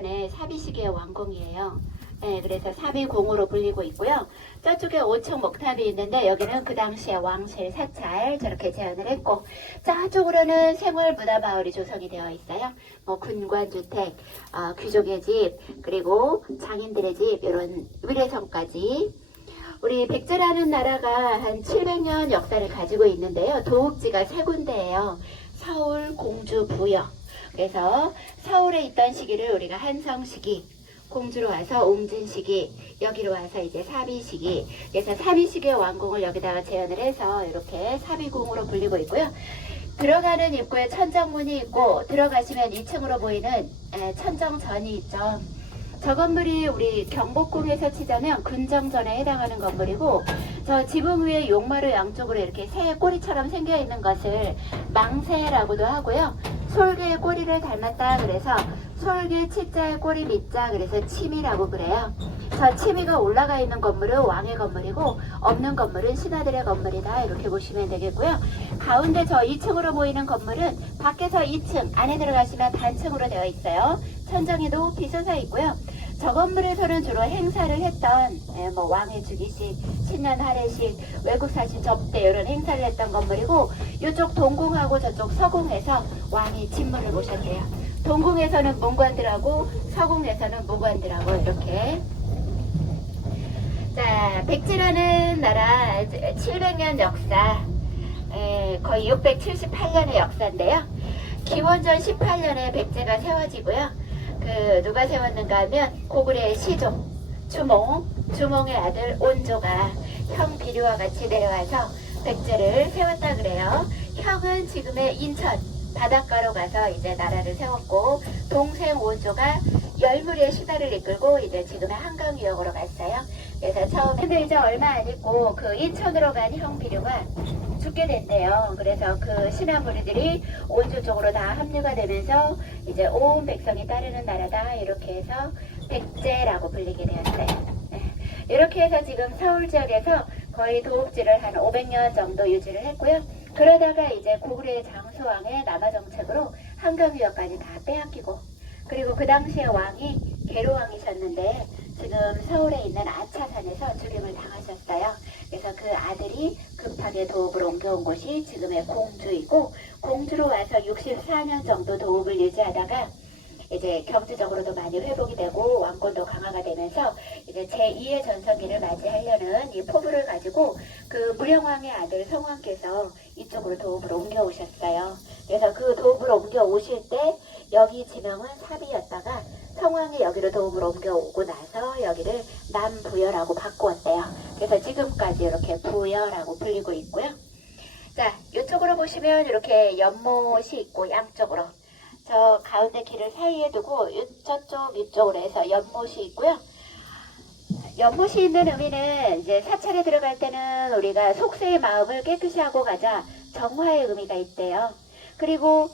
전에 사비시기의 왕궁이에요. 네, 그래서 사비궁으로 불리고 있고요. 저쪽에 5층 목탑이 있는데 여기는 그 당시에 왕실 사찰 저렇게 제안을 했고, 저쪽으로는 생활문화마을이 조성이 되어 있어요. 뭐 군관주택, 귀족의 집, 그리고 장인들의 집, 이런 위례성까지. 우리 백제라는 나라가 한 700년 역사를 가지고 있는데요. 도읍지가 세 군데예요. 서울, 공주, 부여. 그래서 서울에 있던 시기를 우리가 한성시기, 공주로 와서 옹진시기, 여기로 와서 이제 사비시기. 그래서 사비시기의 왕궁을 여기다가 재현을 해서 이렇게 사비궁으로 불리고 있고요. 들어가는 입구에 천정문이 있고, 들어가시면 2층으로 보이는 천정전이 있죠. 저 건물이 우리 경복궁에서 치자면 근정전에 해당하는 건물이고, 저 지붕 위에 용마루 양쪽으로 이렇게 새의 꼬리처럼 생겨 있는 것을 망새라고도 하고요. 솔개의 꼬리를 닮았다 그래서 솔개 치자의 꼬리 밑자 그래서 치미라고 그래요. 저 치미가 올라가 있는 건물은 왕의 건물이고 없는 건물은 신하들의 건물이다, 이렇게 보시면 되겠고요. 가운데 저 2층으로 보이는 건물은 밖에서 2층, 안에 들어가시면 단층으로 되어 있어요. 천정이 높이 솟아 있고요. 저 건물에서는 주로 행사를 했던 뭐 왕의 주기식, 신년 할애식, 외국 사신 접대 이런 행사를 했던 건물이고, 이쪽 동궁하고 저쪽 서궁에서 왕이 진문을 보셨대요. 동궁에서는 문관들하고 서궁에서는 무관들하고 이렇게. 자, 백제라는 나라 700년 역사, 거의 678년의 역사인데요. 기원전 18년에 백제가 세워지고요. 누가 세웠는가 하면 고구려의 시종 주몽의 아들 온조가 형 비류와 같이 내려와서 백제를 세웠다 그래요. 형은 지금의 인천 바닷가로 가서 이제 나라를 세웠고, 동생 온조가 열무리의 시대를 이끌고 이제 지금의 한강유역으로 갔어요. 그래서 처음에, 근데 이제 얼마 안 있고 그 인천으로 간 형 비류가 죽게 된대요. 그래서 그 신하무리들이 온조 쪽으로 다 합류가 되면서 이제 온 백성이 따르는 나라다, 이렇게 해서 백제라고 불리게 되었어요. 이렇게 해서 지금 서울 지역에서 거의 도읍지를 한 500년 정도 유지를 했고요. 그러다가 이제 고구려의 장수왕의 남하정책으로 한강유역까지 다 빼앗기고, 그리고 그 당시에 왕이 계로왕이셨는데 지금 서울에 있는 아차산에서 죽임을 당하셨어요. 그래서 그 아들이 급하게 도읍을 옮겨온 곳이 지금의 공주이고, 공주로 와서 64년 정도 도읍을 유지하다가 이제 경제적으로도 많이 회복이 되고 왕권도 강화가 되면서 이제 제2의 전성기를 맞이하려는 이 포부를 가지고 그 무령왕의 아들 성왕께서 이쪽으로 도읍을 옮겨오셨어요. 그래서 그 도읍을 옮겨오실 때 여기 지명은 사비였다가 성왕이 여기로 도읍을 옮겨오고 나서 여기를 남부여라고 바꾸었대요. 그래서 지금까지 이렇게 부여라고 불리고 있고요. 자, 이쪽으로 보시면 이렇게 연못이 있고, 양쪽으로 저 가운데 길을 사이에 두고 저쪽 이쪽으로 해서 연못이 있고요. 연못이 있는 의미는 이제 사찰에 들어갈 때는 우리가 속세의 마음을 깨끗이 하고 가자, 정화의 의미가 있대요. 그리고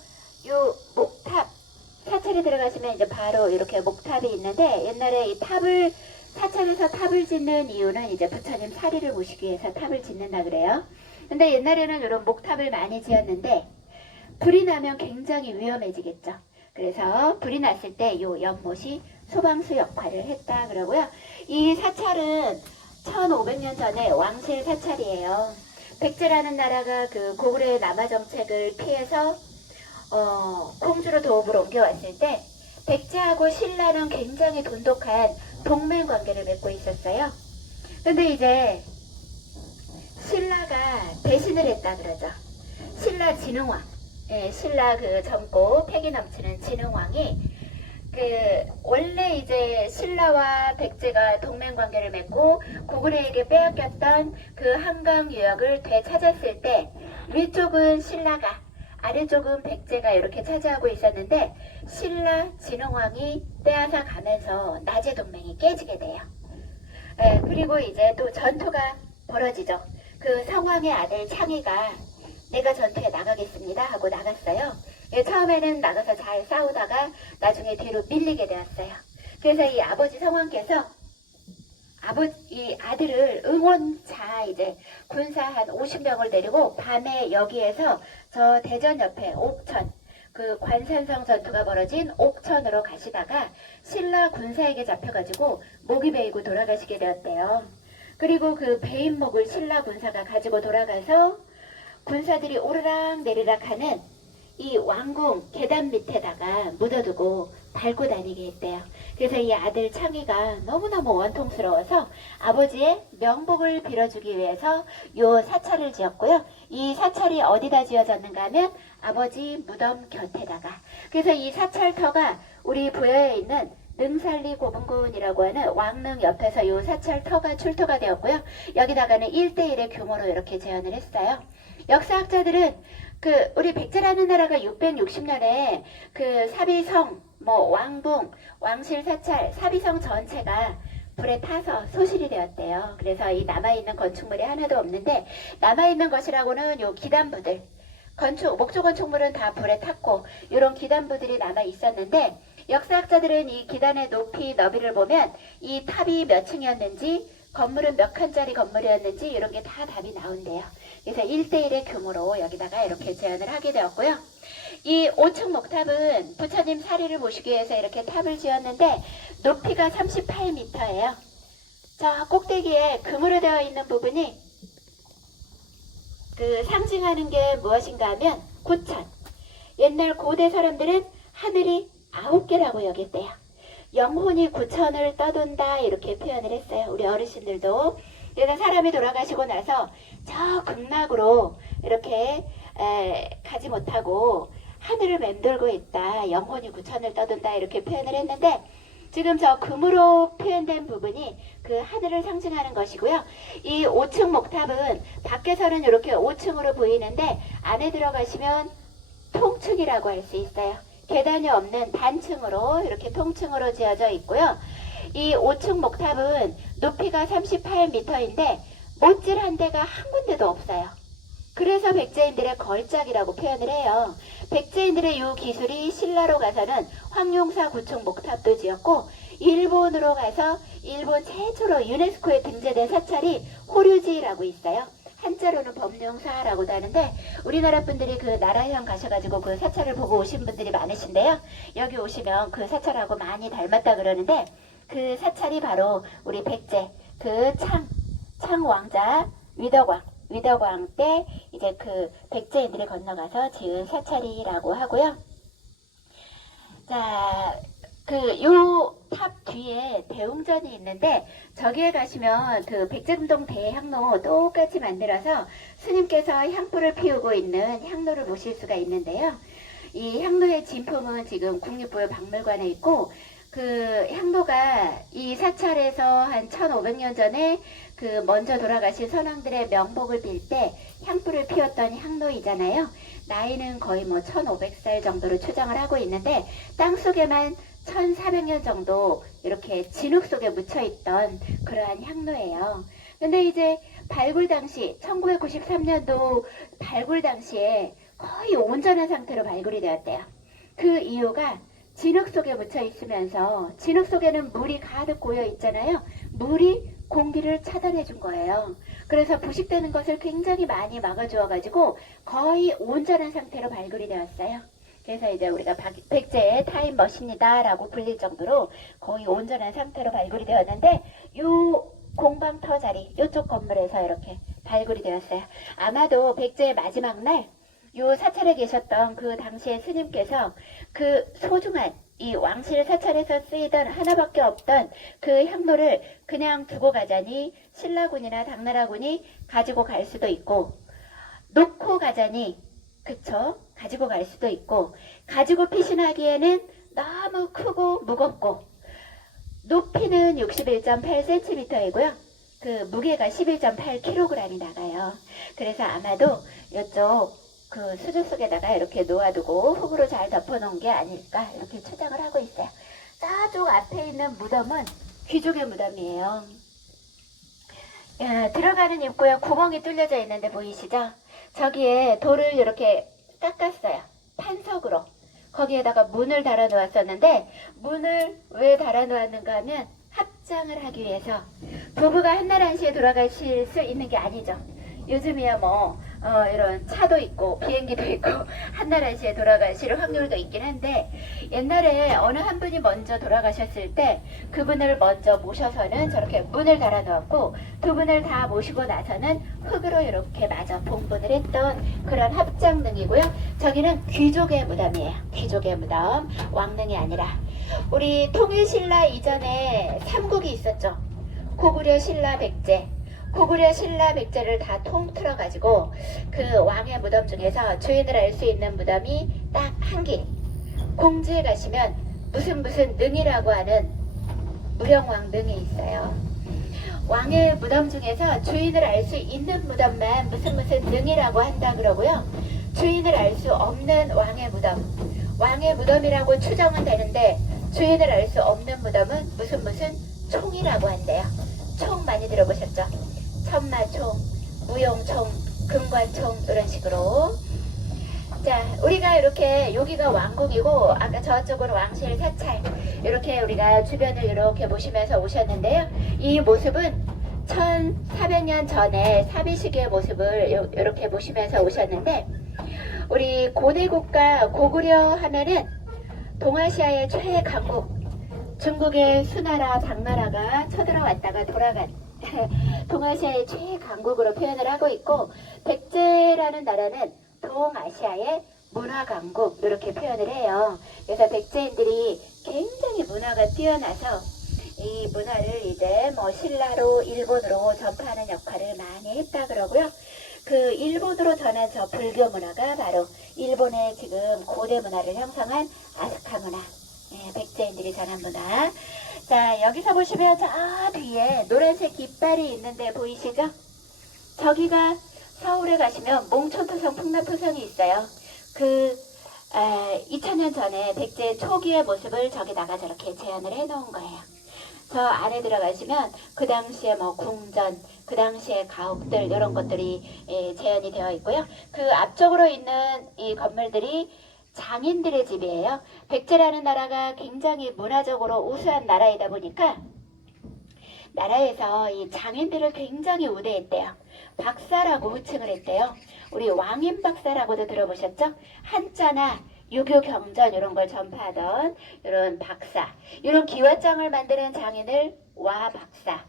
요 목탑, 사찰에 들어가시면 이제 바로 이렇게 목탑이 있는데, 옛날에 이 탑을, 사찰에서 탑을 짓는 이유는 이제 부처님 사리를 모시기 위해서 탑을 짓는다 그래요. 근데 옛날에는 이런 목탑을 많이 지었는데 불이 나면 굉장히 위험해지겠죠. 그래서 불이 났을 때 이 연못이 소방수 역할을 했다 그러고요. 이 사찰은 1500년 전에 왕실 사찰이에요. 백제라는 나라가 그 고구려의 남하정책을 피해서 공주로 도읍을 옮겨왔을 때 백제하고 신라는 굉장히 돈독한 동맹 관계를 맺고 있었어요. 근데 이제 신라가 배신을 했다 그러죠. 신라 진흥왕, 신라 그 젊고 패기 넘치는 진흥왕이 원래 이제 신라와 백제가 동맹 관계를 맺고 고구려에게 빼앗겼던 그 한강 유역을 되찾았을 때 위쪽은 신라가, 아래쪽은 백제가 이렇게 차지하고 있었는데, 신라 진흥왕이 빼앗아 가면서 나제 동맹이 깨지게 돼요. 그리고 이제 또 전투가 벌어지죠. 그 성왕의 아들 창의가 내가 전투에 나가겠습니다 하고 나갔어요. 처음에는 나가서 잘 싸우다가 나중에 뒤로 밀리게 되었어요. 그래서 이 아버지 성왕께서 이 아들을 응원차 이제 군사 한 50명을 데리고 밤에 여기에서 저 대전 옆에 옥천, 그 관산성 전투가 벌어진 옥천으로 가시다가 신라 군사에게 잡혀가지고 목이 베이고 돌아가시게 되었대요. 그리고 그 베인 목을 신라 군사가 가지고 돌아가서 군사들이 오르락 내리락 하는 이 왕궁 계단 밑에다가 묻어두고 밟고 다니게 했대요. 그래서 이 아들 창의가 너무너무 원통스러워서 아버지의 명복을 빌어주기 위해서 요 사찰을 지었고요. 이 사찰이 어디다 지어졌는가 하면 아버지 무덤 곁에다가. 그래서 이 사찰터가 우리 부여에 있는 능살리 고분군이라고 하는 왕릉 옆에서 요 사찰터가 출토가 되었고요. 여기다가는 1대1의 규모로 이렇게 재현을 했어요. 역사학자들은 그 우리 백제라는 나라가 660년에 그 사비성, 왕궁, 왕실 사찰, 사비성 전체가 불에 타서 소실이 되었대요. 그래서 이 남아있는 건축물이 하나도 없는데, 남아있는 것이라고는 요 기단부들, 목조 건축물은 다 불에 탔고 이런 기단부들이 남아 있었는데, 역사학자들은 이 기단의 높이 너비를 보면 이 탑이 몇 층이었는지, 건물은 몇 칸짜리 건물이었는지 이런 게 다 답이 나온대요. 그래서 1대1의 규모로 여기다가 이렇게 제안을 하게 되었고요. 이 5층 목탑은 부처님 사리를 모시기 위해서 이렇게 탑을 지었는데 높이가 38m예요. 저 꼭대기에 금으로 되어 있는 부분이 그 상징하는 게 무엇인가 하면 고천. 옛날 고대 사람들은 하늘이 9개라고 여겼대요. 영혼이 구천을 떠돈다 이렇게 표현을 했어요. 우리 어르신들도. 그래서 사람이 돌아가시고 나서 저 극락으로 이렇게 가지 못하고 하늘을 맴돌고 있다. 영혼이 구천을 떠돈다 이렇게 표현을 했는데, 지금 저 금으로 표현된 부분이 그 하늘을 상징하는 것이고요. 이 5층 목탑은 밖에서는 이렇게 5층으로 보이는데 안에 들어가시면 통층이라고 할 수 있어요. 계단이 없는 단층으로 이렇게 통층으로 지어져 있고요. 이 5층 목탑은 높이가 38m인데 못질한 데가 한 군데도 없어요. 그래서 백제인들의 걸작이라고 표현을 해요. 백제인들의 이 기술이 신라로 가서는 황룡사 구층 목탑도 지었고, 일본으로 가서 일본 최초로 유네스코에 등재된 사찰이 호류지라고 있어요. 한자로는 법룡사라고도 하는데, 우리나라 분들이 그 나라현 가셔가지고 그 사찰을 보고 오신 분들이 많으신데요. 여기 오시면 그 사찰하고 많이 닮았다 그러는데, 그 사찰이 바로 우리 백제 그 창왕자 위덕왕 때 이제 그 백제인들이 건너가서 지은 사찰이라고 하고요. 자, 그 요 탑 뒤에 대웅전이 있는데, 저기에 가시면 그 백제금동 대향로 똑같이 만들어서 스님께서 향불을 피우고 있는 향로를 보실 수가 있는데요. 이 향로의 진품은 지금 국립부여 박물관에 있고, 그 향로가 이 사찰에서 한 1500년 전에 그 먼저 돌아가신 선왕들의 명복을 빌 때 향불을 피웠던 향로이잖아요. 나이는 거의 1500살 정도로 추정을 하고 있는데, 땅속에만 1400년 정도 이렇게 진흙 속에 묻혀있던 그러한 향로예요. 근데 이제 발굴 당시 1993년도 발굴 당시에 거의 온전한 상태로 발굴이 되었대요. 그 이유가 진흙 속에 묻혀 있으면서 진흙 속에는 물이 가득 고여 있잖아요. 물이 공기를 차단해 준 거예요. 그래서 부식되는 것을 굉장히 많이 막아주어 가지고 거의 온전한 상태로 발굴이 되었어요. 그래서 이제 우리가 백제의 타임머신이다 라고 불릴 정도로 거의 온전한 상태로 발굴이 되었는데, 요 공방터 자리 요쪽 건물에서 이렇게 발굴이 되었어요. 아마도 백제의 마지막 날 요 사찰에 계셨던 그 당시의 스님께서 그 소중한 이 왕실 사찰에서 쓰이던 하나밖에 없던 그 향로를 그냥 두고 가자니 신라군이나 당나라군이 가지고 갈 수도 있고, 놓고 가자니 그쵸? 가지고 갈 수도 있고, 가지고 피신하기에는 너무 크고 무겁고, 높이는 61.8cm이고요. 그 무게가 11.8kg이 나가요. 그래서 아마도 이쪽 그 수조 속에다가 이렇게 놓아두고 흙으로 잘 덮어놓은 게 아닐까 이렇게 추정을 하고 있어요. 저쪽 앞에 있는 무덤은 귀족의 무덤이에요. 들어가는 입구에 구멍이 뚫려져 있는데 보이시죠? 저기에 돌을 이렇게 깎았어요. 판석으로. 거기에다가 문을 달아 놓았었는데, 문을 왜 달아 놓았는가 하면 합장을 하기 위해서. 부부가 한날 한시에 돌아가실 수 있는 게 아니죠. 요즘이야 뭐 이런 차도 있고 비행기도 있고 한나라시에 돌아가실 확률도 있긴 한데, 옛날에 어느 한 분이 먼저 돌아가셨을 때 그분을 먼저 모셔서는 저렇게 문을 달아 놓았고, 두 분을 다 모시고 나서는 흙으로 이렇게 마저 봉분을 했던 그런 합장능이고요. 저기는 귀족의 무덤이에요. 귀족의 무덤, 왕릉이 아니라. 우리 통일신라 이전에 삼국이 있었죠. 고구려, 신라, 백제. 고구려, 신라, 백제를 다 통틀어 가지고 그 왕의 무덤 중에서 주인을 알 수 있는 무덤이 딱 한 길. 공주에 가시면 무슨 능이라고 하는 무령왕 능이 있어요. 왕의 무덤 중에서 주인을 알 수 있는 무덤만 무슨 능이라고 한다 그러고요. 주인을 알 수 없는 왕의 무덤, 왕의 무덤이라고 추정은 되는데 주인을 알 수 없는 무덤은 무슨 총이라고 한대요. 총 많이 들어보셨죠? 천마총, 무용총, 금관총, 이런 식으로. 자, 우리가 이렇게 여기가 왕궁이고 아까 저쪽으로 왕실 사찰, 이렇게 우리가 주변을 이렇게 보시면서 오셨는데요. 이 모습은 1400년 전에 사비시기의 모습을 이렇게 보시면서 오셨는데, 우리 고대 국가 고구려 하면은 동아시아의 최강국, 중국의 수나라, 당나라가 쳐들어왔다가 돌아간 동아시아의 최강국으로 표현을 하고 있고, 백제라는 나라는 동아시아의 문화강국, 이렇게 표현을 해요. 그래서 백제인들이 굉장히 문화가 뛰어나서 이 문화를 이제 뭐 신라로 일본으로 전파하는 역할을 많이 했다 그러고요. 그 일본으로 전한 저 불교 문화가 바로 일본의 지금 고대 문화를 형성한 아스카 문화, 백제인들이 전한 문화. 자, 여기서 보시면 저 뒤에 노란색 깃발이 있는데 보이시죠? 저기가 서울에 가시면 몽촌토성 풍납토성이 있어요. 2000년 전에 백제 초기의 모습을 저기다가 저렇게 재현을 해 놓은 거예요. 저 안에 들어가시면 그 당시에 뭐 궁전, 그 당시에 가옥들, 이런 것들이 재현이 되어 있고요. 그 앞쪽으로 있는 이 건물들이 장인들의 집이에요. 백제라는 나라가 굉장히 문화적으로 우수한 나라이다 보니까 나라에서 이 장인들을 굉장히 우대했대요. 박사라고 호칭을 했대요. 우리 왕인 박사라고도 들어보셨죠? 한자나 유교 경전 이런 걸 전파하던 이런 박사, 이런 기와장을 만드는 장인을 와 박사,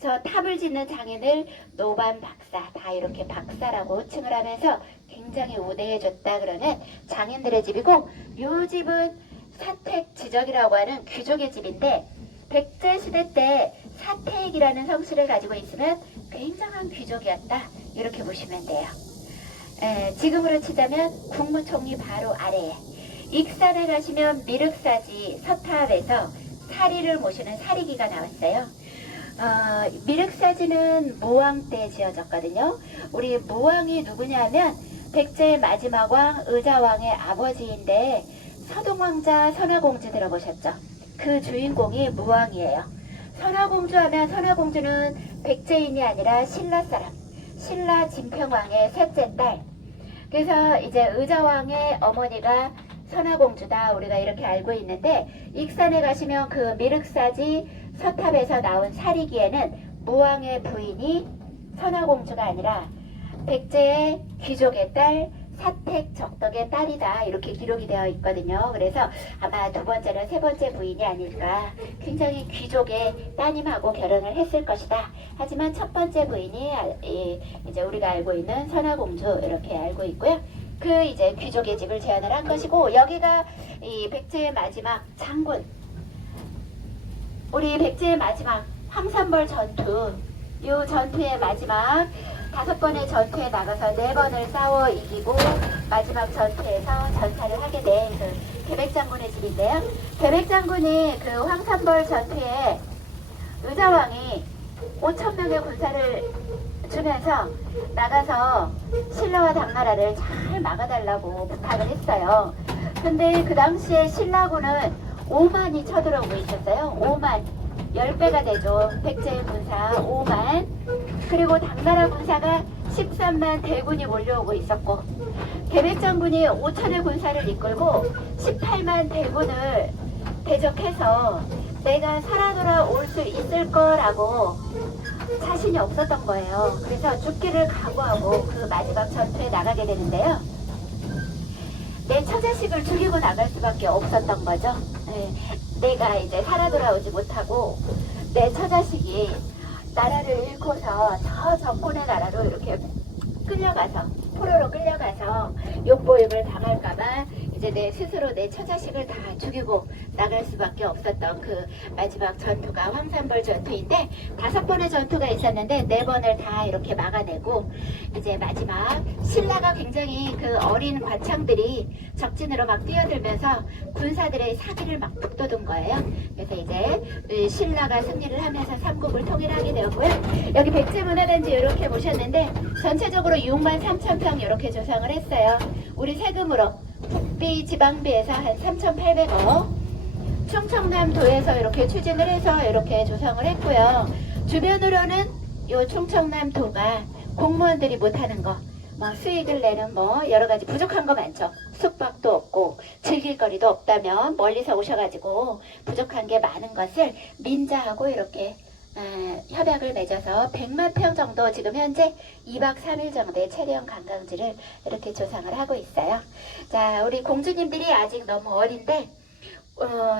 저 탑을 짓는 장인을 노반 박사, 다 이렇게 박사라고 호칭을 하면서 굉장히 우대해줬다 그러는 장인들의 집이고, 이 집은 사택지적이라고 하는 귀족의 집인데, 백제 시대 때 사택이라는 성씨를 가지고 있으면 굉장한 귀족이었다, 이렇게 보시면 돼요. 지금으로 치자면 국무총리 바로 아래에, 익산에 가시면 미륵사지 서탑에서 사리를 모시는 사리기가 나왔어요. 미륵사지는 무왕 때 지어졌거든요. 우리 무왕이 누구냐면 백제의 마지막 왕 의자왕의 아버지인데, 서동왕자 선화공주 들어보셨죠? 그 주인공이 무왕이에요. 선화공주 하면 선화공주는 백제인이 아니라 신라 사람, 신라 진평왕의 셋째 딸. 그래서 이제 의자왕의 어머니가 선화공주다, 우리가 이렇게 알고 있는데, 익산에 가시면 그 미륵사지 서탑에서 나온 사리기에는 무왕의 부인이 선화공주가 아니라 백제의 귀족의 딸, 사택적덕의 딸이다, 이렇게 기록이 되어 있거든요. 그래서 아마 두 번째나 세 번째 부인이 아닐까, 굉장히 귀족의 따님하고 결혼을 했을 것이다. 하지만 첫 번째 부인이 이제 우리가 알고 있는 선화공주, 이렇게 알고 있고요. 그 이제 귀족의 집을 재현을 한 것이고, 여기가 이 백제의 마지막 장군, 우리 백제의 마지막 황산벌 전투, 이 전투의 마지막 5번의 전투에 나가서 4번을 싸워 이기고 마지막 전투에서 전사를 하게 된 그 계백장군의 집인데요. 계백장군이 그 황산벌 전투에 의자왕이 5,000명의 군사를 주면서 나가서 신라와 당나라를 잘 막아달라고 부탁을 했어요. 근데 그 당시에 신라군은 5만이 쳐들어오고 있었어요. 5만. 10배가 되죠. 백제의 군사 5만. 그리고 당나라 군사가 13만 대군이 몰려오고 있었고, 계백장군이 5천의 군사를 이끌고 18만 대군을 대적해서 내가 살아 돌아올 수 있을 거라고 자신이 없었던 거예요. 그래서 죽기를 각오하고 그 마지막 전투에 나가게 되는데요. 내 처자식을 죽이고 나갈 수밖에 없었던 거죠. 예, 내가 이제 살아 돌아오지 못하고 내 처자식이 나라를 잃고서 저 적군의 나라로 이렇게 끌려가서 포로로 끌려가서 욕보임을 당할까봐 이제 내 스스로 내 처자식을 다 죽이고 나갈 수밖에 없었던 그 마지막 전투가 황산벌 전투인데 5번의 전투가 있었는데 4번을 다 이렇게 막아내고 이제 마지막 신라가 굉장히 그 어린 관창들이 적진으로 막 뛰어들면서 군사들의 사기를 막 북돋은 거예요. 그래서 이제 신라가 승리를 하면서 삼국을 통일하게 되었고요. 여기 백제문화단지 이렇게 보셨는데 전체적으로 6만 3천 평 이렇게 조성을 했어요. 우리 세금으로 북비 지방비에서 한 3,800억, 충청남도에서 이렇게 추진을 해서 이렇게 조성을 했고요. 주변으로는 요 충청남도가 공무원들이 못하는 거, 뭐 수익을 내는 뭐 여러 가지 부족한 거 많죠. 숙박도 없고 즐길 거리도 없다면 멀리서 오셔가지고 부족한 게 많은 것을 민자하고 이렇게 협약을 맺어서 100만 평 정도 지금 현재 2박 3일 정도의 체험 관광지를 이렇게 조성을 하고 있어요. 자, 우리 공주님들이 아직 너무 어린데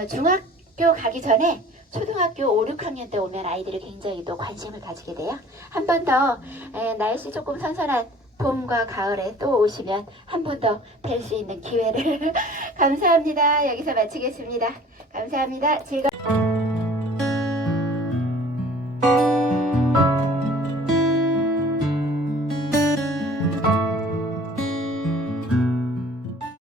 중학교 가기 전에 초등학교 5, 6학년 때 오면 아이들이 굉장히 또 관심을 가지게 돼요. 한 번 더 날씨 조금 선선한 봄과 가을에 또 오시면 한 번 더 뵐 수 있는 기회를 감사합니다. 여기서 마치겠습니다. 감사합니다. 즐거운